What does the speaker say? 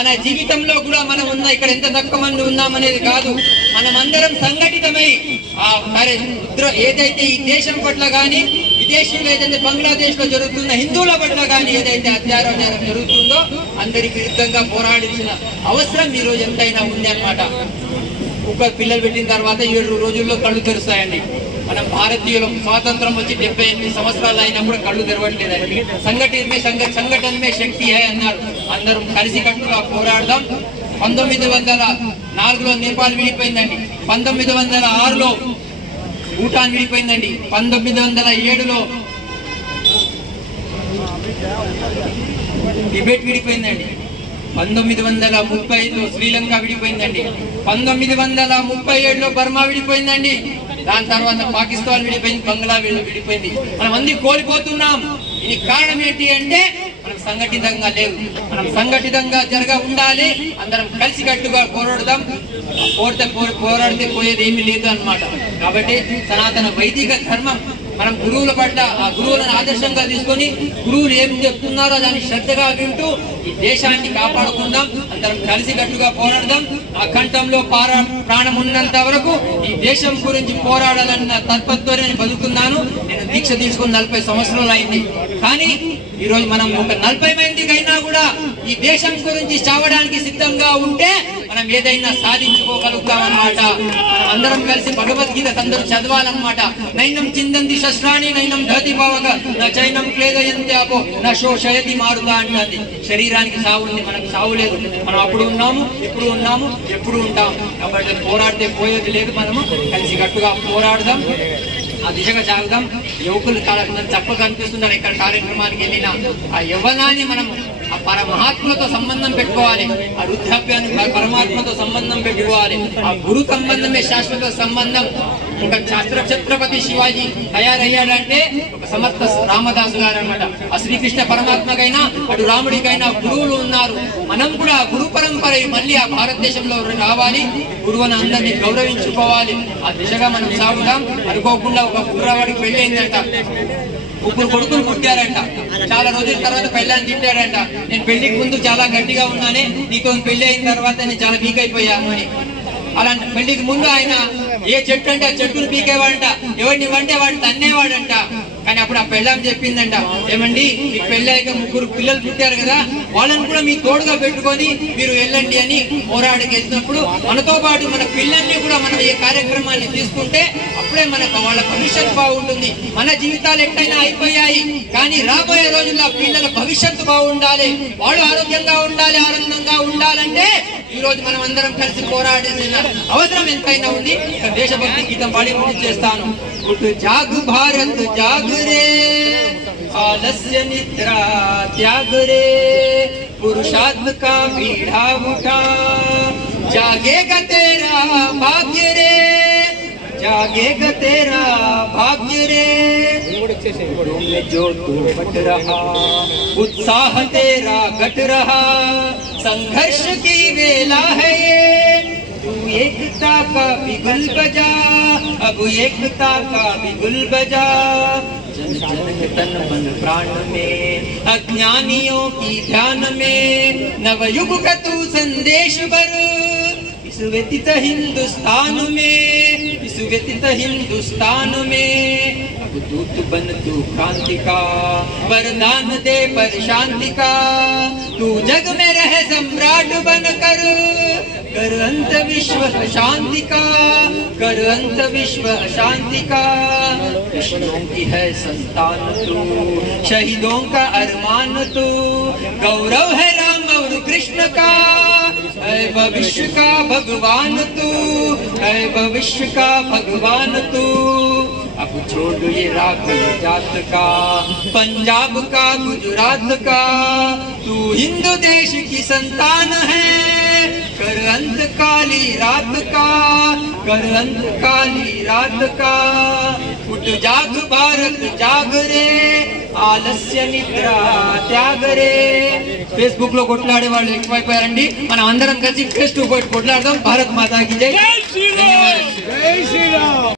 మన జీవితంలో కూడా మనం ఉన్న ఇక్కడ ఎంత తక్కువ మంది ఉన్నామనేది కాదు, మనమందరం సంఘటితమై ఏదైతే ఈ దేశం పట్ల కానీ విదేశీయులు ఏదైతే బంగ్లాదేశ్ లో జరుగుతున్న హిందువుల పట్ల కానీ ఏదైతే అత్యాచారం జరుగుతుందో అందరికి విరుద్ధంగా పోరాడాల్సిన అవసరం ఈ రోజు ఎంతైనా ఉంది అన్నమాట. పిల్లలు పెట్టిన తర్వాత 7 రోజుల్లో కళ్ళు తెరుస్తాయండి. మనం భారతీయులకు స్వాతంత్రం వచ్చి 78 సంవత్సరాలు అయినా కూడా కళ్ళు తెరవట్లేదండి. సంఘటనమే శక్తి హై అన్నారు. అందరం కలిసి కట్టుగా పోరాడదాం. 1904లో నేపాల్ విడిపోయిందండి. 1906లో భూటాన్ విడిపోయిందండి. 1907లో టిబెట్ విడిపోయిందండి. 1935లో శ్రీలంక విడిపోయిందండి. 1937లో బర్మా విడిపోయిందండి. దాని తర్వాత పాకిస్తాన్ విడిపోయింది, బంగ్లా విడిపోయింది. మనం అన్ని కోల్పోతున్నాం. ఇది కారణం ఏంటి అంటే మనం సంఘటితంగా లేవు. మనం సంఘటితంగా ఉండాలి. అందరం కలిసి కట్టుగా పోరాడదాం. పోరాడితే పోయేది ఏమీ లేదు అన్నమాట. కాబట్టి సనాతన వైదిక ధర్మం మనం గురువుల పట్ల ఆ గురువులను ఆదర్శంగా తీసుకొని గురువులు ఏం చెప్తున్నారో దాన్ని శ్రద్ధగా వింటూ ఈ దేశాన్ని కాపాడుకుందాం. అందరం కలిసి కట్టుగా పోరాడదాం. ఆ కంఠంలో ప్రాణం ఉన్నంత వరకు ఈ దేశం గురించి పోరాడాలన్న తత్పంతో నేను బతుకున్నాను. నేను దీక్ష తీసుకుని 40 సంవత్సరాలు అయింది. కానీ ఈ రోజు మనం ఒక 40 మందికైనా కూడా ఈ దేశం గురించి చావడానికి సిద్ధంగా ఉంటే మనం ఏదైనా సాధించుకోగలుగుతాం అన్నమాట. మనం అందరం కలిసి భగవద్గీత అందరూ చదవాలన్నమాట. నైనం చిందంతి శస్త్రాన్ని నైనం ధతి భావక నా చైనం క్లేదయంతి అపో నా శోషయతి మారుతా అంటుంది. శరీరానికి సావు ఉంది, మనకు సావు లేదు. మనం అప్పుడు ఉన్నాము, ఇప్పుడు ఉన్నాము, ఎప్పుడు ఉంటాం. కాబట్టి పోరాడితే పోయేది లేదు. మనము కలిసి కట్టుగా పోరాడదాం, ఆ దిశగా సాగుదాం. యువకులు తప్పక కనిపిస్తున్నారు. ఇక్కడ కార్యక్రమానికి వెళ్ళినా ఆ యవ్వనాన్ని మనం ఆ పరమాత్మతో సంబంధం పెట్టుకోవాలి. ఆ వృద్ధాప్యాన్ని పరమాత్మతో సంబంధం పెట్టుకోవాలి. ఆ గురు సంబంధమే శాశ్వత సంబంధం. ఒక ఛత్రపతి శివాజీ తయారయ్యాడంటే ఒక సమర్థ రామదాసు గారు అనమాట. ఆ శ్రీకృష్ణ పరమాత్మకైనా అటు రాముడికైనా గురువులు ఉన్నారు. మనం కూడా గురు పరంపర మళ్ళీ ఆ భారతదేశంలో రావాలి. గురువుని అందరినీ గౌరవించుకోవాలి. ఆ దిశగా మనం సాగుదాం. అనుకోకుండా ఒక కుర్రవాడికి పెళ్లి అయిందంట. 3 కొడుకులు పుట్టారంట. చాలా రోజుల తర్వాత పెళ్ళాన్ని తిట్టాడంట. నేను పెళ్లికి ముందు చాలా గట్టిగా ఉన్నానే, నీతో పెళ్లి అయిన తర్వాత నేను చాలా వీక్ అయిపోయాను అని. అలాంటి పెళ్లికి ముందు ఆయన ఏ చెట్టు అంటే ఆ చెట్టును పీకేవాడంట. ఎవరిని వంటే వాడిని తన్నేవాడంట. కానీ అప్పుడు ఆ పెళ్ళాం చెప్పిందంట, ఏమండి మీకు పెళ్ళాక 3 పిల్లలు పుట్టారు కదా, వాళ్ళని కూడా మీ తోడుగా పెట్టుకొని మీరు వెళ్ళండి అని పోరాడికి వెళ్తున్నప్పుడు మనతో పాటు మన పిల్లల్ని కూడా మనం ఈ కార్యక్రమాన్ని తీసుకుంటే అప్పుడే మనకు వాళ్ళ భవిష్యత్తు బాగుంటుంది. మన జీవితాలు ఎట్టయినా అయిపోయాయి, కానీ రాబోయే రోజుల్లో పిల్లల భవిష్యత్తు బాగుండాలి, వాళ్ళు ఆరోగ్యంగా ఉండాలి. ఆనందంగా ఉండాలంటే ఈ రోజు మనం అందరం కలిసి పోరాడాల్సిన అవసరం ఎంతైనా ఉంది. దేశభక్తి గీతం పాడి చేస్తాను. जाग भारत जाग रे, आलस्य निद्रा त्याग रे, पुरुषार्थ का बीड़ा उठा, जागेगा तेरा भाग्य रे, जागेगा तेरा भाग्य रे। में जो तू बट रहा, उत्साह तेरा घट रहा, संघर्ष की वेला है ये, तू एकता का बिगुल बजा, अब एकता का बिगुल बजा। जन जन के तन मन प्राण में, अज्ञानियों की ध्यान में, नवयुग का तू संदेश भर, इस व्यतीत हिंदुस्तान में, इस व्यतीत हिंदुस्तान में। अब दूत बन तू क्रांति का, वरदान दे पर शांति का, तू जग में रहे सम्राट बनकर, कर अंत विश्व शांति का, कर अंत विश्व शांति का। विष्णु की है संतान तू, शहीदों का अरमान तू, गौरव है राम और कृष्ण का, है भविष्य का भगवान तू, है भविष्य का भगवान तू। अब छोड़ ये राग जात का, पंजाब का गुजरात का, तू हिंदू देश की संतान है, कर अंत काली रात का, कर अंत काली रात का। उठ जाग भारत जाग रे, ఆలస్య నిద్ర త్యాగరే। ఫేస్బుక్ లో కొట్లాడే వాళ్ళు ఎక్కువైపోయారండి. మనం అందరం కలిసి ఫేస్ టు ఫేస్ కొట్లాడదాం. భారత్ మాతాకి జై.